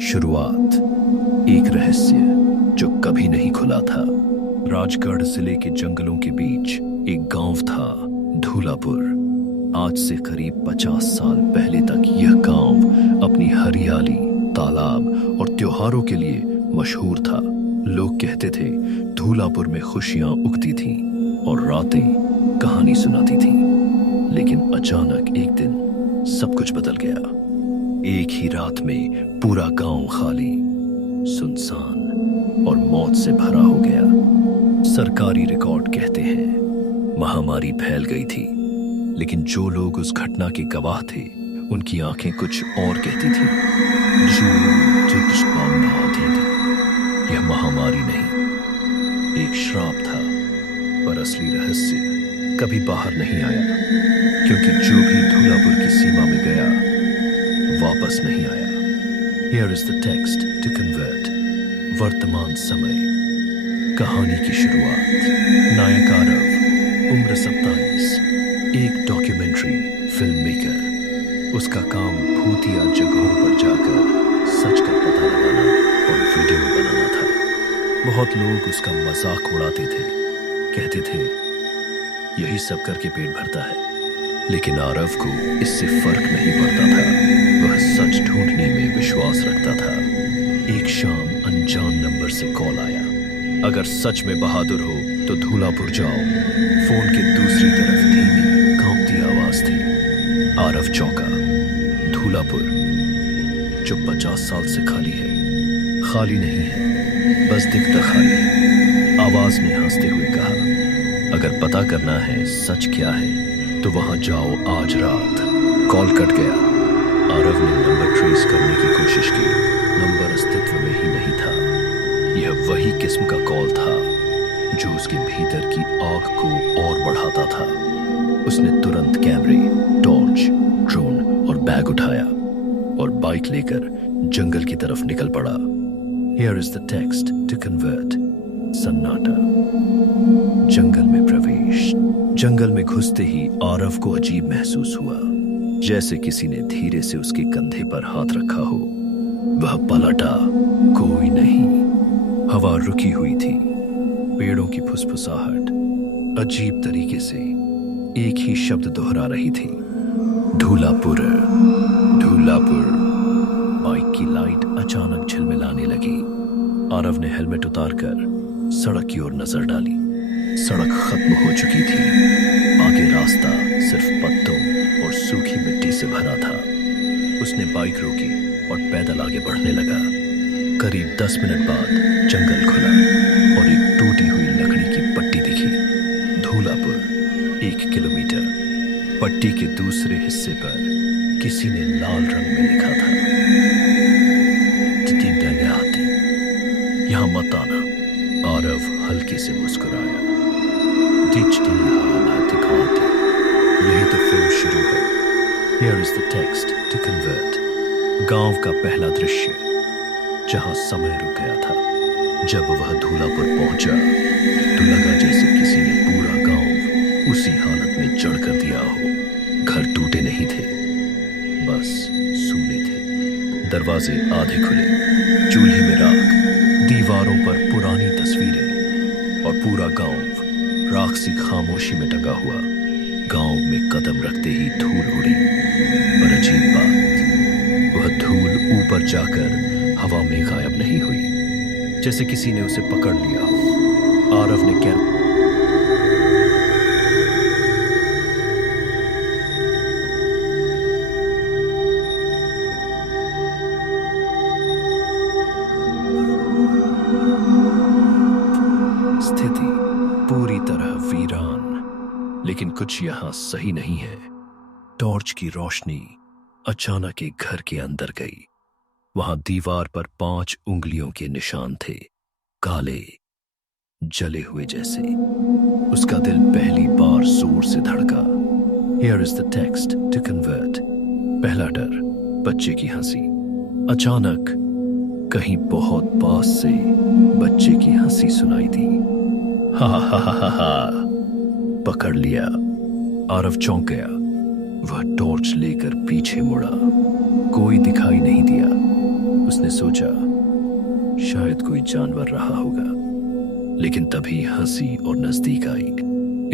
शुरुआत, एक रहस्य जो कभी नहीं खुला था। राजगढ़ जिले के जंगलों के बीच एक गांव था, धूलापुर। आज से करीब 50 साल पहले तक यह गांव अपनी हरियाली, तालाब और त्योहारों के लिए मशहूर था। लोग कहते थे धूलापुर में खुशियां उगती थीं और रातें कहानी सुनाती थीं। लेकिन अचानक एक दिन सब कुछ बदल गया। एक ही रात में पूरा गांव खाली, सुनसान और मौत से भरा हो गया। सरकारी रिकॉर्ड कहते हैं महामारी फैल गई थी, लेकिन जो लोग उस घटना के गवाह थे उनकी आंखें कुछ और कहती थीं। यह महामारी नहीं, एक श्राप था। पर असली रहस्य कभी बाहर नहीं आया, क्योंकि जो भी धूलापुर की सीमा में गया वापस नहीं आया। Here is the text to convert। वर्तमान समय, कहानी की शुरुआत। नायक आरव, उम्र 27, एक डॉक्यूमेंट्री फिल्म मेकर। उसका काम भूतिया जगहों पर जाकर सच का पता लगाना और वीडियो बनाना था। बहुत लोग उसका मजाक उड़ाते थे, कहते थे यही सब करके पेट भरता है। लेकिन आरव को इससे फर्क नहीं पड़ता था। वह सच ढूंढने में विश्वास रखता था। एक शाम अनजान नंबर से कॉल आया। अगर सच में बहादुर हो तो धूलापुर जाओ। फोन के दूसरी तरफ धीमी कांपती आवाज थी। आरव चौंका। धूलापुर जो 50 साल से खाली है, खाली नहीं है, बस दिखता खाली है। आवाज ने हंसते हुए कहा, अगर पता करना है सच क्या है तो वहां जाओ आज रात। कॉल कट गया। आरव ने नंबर ट्रेस करने की कोशिश की। नंबर अस्तित्व में ही नहीं था। यह वही किस्म का कॉल था जो उसके भीतर की आग को और बढ़ाता था। उसने तुरंत कैमरे, टॉर्च, ड्रोन और बैग उठाया और बाइक लेकर जंगल की तरफ निकल पड़ा। Here is the text to convert। सन्नाटा। जंगल में प्रवेश। जंगल में घुसते ही आरव को अजीब महसूस हुआ, जैसे किसी ने धीरे से उसके कंधे पर हाथ रखा हो। वह पलटा, कोई नहीं। हवा रुकी हुई थी। पेड़ों की फुसफुसाहट अजीब तरीके से एक ही शब्द दोहरा रही थी, धूलापुर, धूलापुर। बाइक की लाइट अचानक झिलमिलाने लगी। आरव ने हेलमेट उतारकर सड़क की ओर नजर डाली। सड़क खत्म हो चुकी थी। आगे रास्ता सिर्फ पत्तों और सूखी मिट्टी से भरा था। उसने बाइक रोकी और पैदल आगे बढ़ने लगा। करीब 10 मिनट बाद जंगल खुला और एक टूटी हुई लकड़ी की पट्टी दिखी। धूलापुर 1 किलोमीटर। पट्टी के दूसरे हिस्से पर किसी ने लाल रंग में लिखा था, यहाँ मत आना। आरव हल्के से मुस्कुराया। यही तो फिल्म शुरू है। Here is the text to convert। गांव का पहला दृश्य, जहां समय रुक गया था। जब वह धूलापुर पहुंचा तो लगा जैसे किसी ने पूरा गांव उसी हालत में जड़ कर दिया हो। घर टूटे नहीं थे, बस सूने थे। दरवाजे आधे खुले, चूल्हे में राख, दीवारों पर पुरानी तस्वीरें और पूरा गांव राख सी खामोशी में टंगा हुआ। गांव में कदम रखते ही धूल उड़ी। पर अजीब बात, वह धूल ऊपर जाकर हवा में गायब नहीं हुई, जैसे किसी ने उसे पकड़ लिया हो। आरव ने क्या स्थिति पूरी तरह वीरान, लेकिन कुछ यहां सही नहीं है। टॉर्च की रोशनी अचानक एक घर के अंदर गई। वहां दीवार पर 5 उंगलियों के निशान थे, काले, जले हुए जैसे। उसका दिल पहली बार जोर से धड़का। Here is the text to convert। पहला डर, बच्चे की हंसी। अचानक कहीं बहुत पास से बच्चे की हंसी सुनाई दी। हा हा हा हा हा। पकड़ लिया। आरव चौंक गया। वह टॉर्च लेकर पीछे मुड़ा। कोई दिखाई नहीं दिया। उसने उसने सोचा शायद कोई जानवर रहा होगा, लेकिन तभी हंसी और नजदीक आई,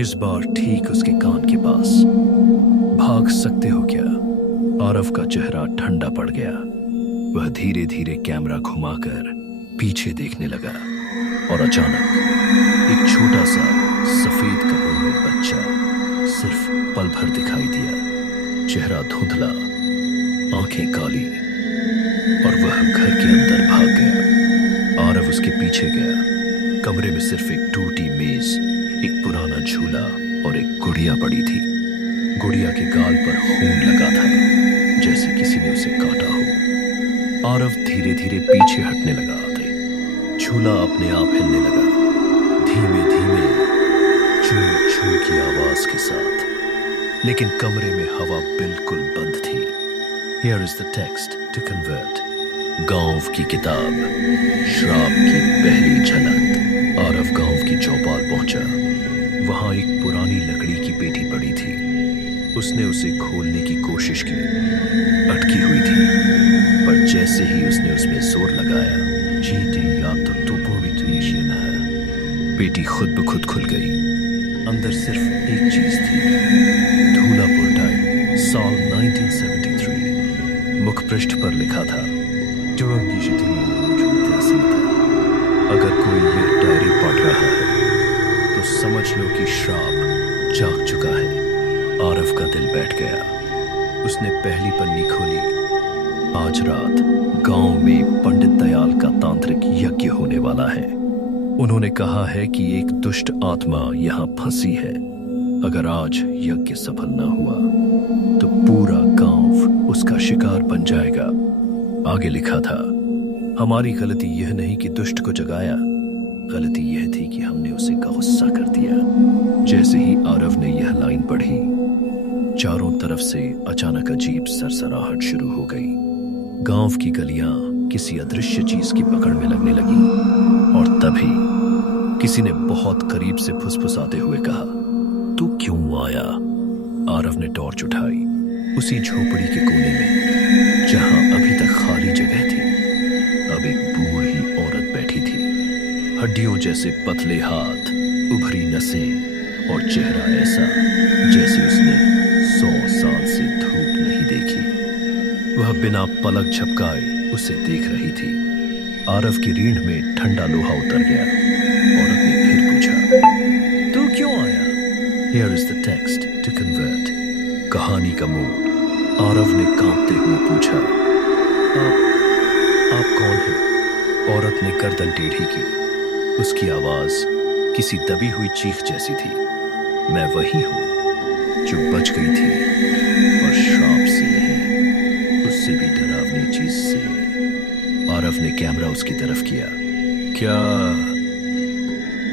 इस बार ठीक उसके कान के पास। भाग सकते हो क्या? आरव का चेहरा ठंडा पड़ गया। वह धीरे धीरे कैमरा घुमाकर पीछे देखने लगा और अचानक एक छोटा सा सफेद कपड़ों में बच्चा सिर्फ पल भर दिखाई दिया। चेहरा धुंधला, आंखें काली, और वह घर के अंदर भाग गया। आरव उसके पीछे गया। कमरे में सिर्फ एक टूटी मेज, एक पुराना झूला और एक गुड़िया पड़ी थी। गुड़िया के गाल पर खून लगा था, जैसे किसी ने उसे काटा हो। आरव धीरे धीरे पीछे हटने लगा। झूला अपने आप हिलने लगा, धीमे धीमे, चू चू की आवाज के साथ, लेकिन कमरे में हवा बिल्कुल बंद थी। Here is the text to convert. गांव की किताब, श्राप की पहली झलक। आरव गांव की चौपाल पहुंचा। वहां एक पुरानी लकड़ी की पेटी पड़ी थी। उसने उसे खोलने की कोशिश की, अटकी हुई थी, पर जैसे ही उसने उसमें जोर लगाया, पेटी खुद ब खुद खुल गई। अंदर सिर्फ एक चीज थी, धूलापुर डायरी, साल 1973। मुख पृष्ठ पर लिखा था, अगर कोई ये डायरी पढ़ रहा है तो समझ लो कि श्राप जाग चुका है। आरव का दिल बैठ गया। उसने पहली पन्नी खोली। आज रात गांव में पंडित दयाल का तांत्रिक यज्ञ होने वाला है। उन्होंने कहा है कि एक दुष्ट आत्मा यहाँ फंसी है। अगर आज यज्ञ सफल न हुआ तो पूरा गांव उसका शिकार बन जाएगा। आगे लिखा था, हमारी गलती यह नहीं कि दुष्ट को जगाया, गलती यह थी कि हमने उसे गुस्सा कर दिया। जैसे ही आरव ने यह लाइन पढ़ी, चारों तरफ से अचानक अजीब सरसराहट शुरू हो गई। गांव की गलियां किसी अदृश्य चीज की पकड़ में लगने लगी, और तभी किसी ने बहुत करीब से फुसफुसाते हुए कहा, तू क्यों आया? आरव ने टॉर्च उठाई। उसी झोपड़ी के कोने में, जहां अभी तक खाली जगह थी, अब एक बूढ़ी औरत बैठी थी। हड्डियों जैसे पतले हाथ, उभरी नसें और चेहरा ऐसा जैसे उसने 100 साल से धूप नहीं देखी। वह बिना पलक झपकाए उसे देख रही थी। आरव की रीढ़ में ठंडा लोहा उतर गया। औरत ने फिर पूछा, तू क्यों आया? Here is the text to convert. कहानी का मोड़। आरव ने कांपते हुए पूछा, आप कौन हैं? औरत ने गर्दन टेढ़ी की। उसकी आवाज किसी दबी हुई चीख जैसी थी। मैं वही हूं जो बच गई थी, और श्राप से नहीं, उससे भी डरावनी चीज से। आरव ने कैमरा उसकी तरफ किया।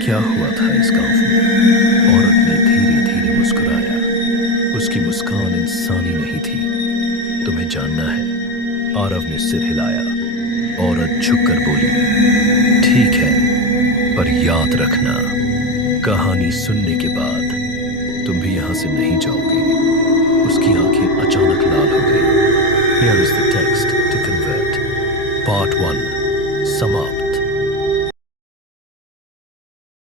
क्या हुआ था इस गांव में? औरत ने धीरे धीरे मुस्कुराया। उसकी मुस्कान इंसानी नहीं थी। तुम्हें जानना है? आरव ने सिर हिलाया। औरत झुककर बोली, ठीक है, पर याद रखना, कहानी सुनने के बाद तुम भी यहां से नहीं जाओगे। उसकी आंखें अचानक लाल हो गई। Here is the text to convert. Part 1 समाप्त।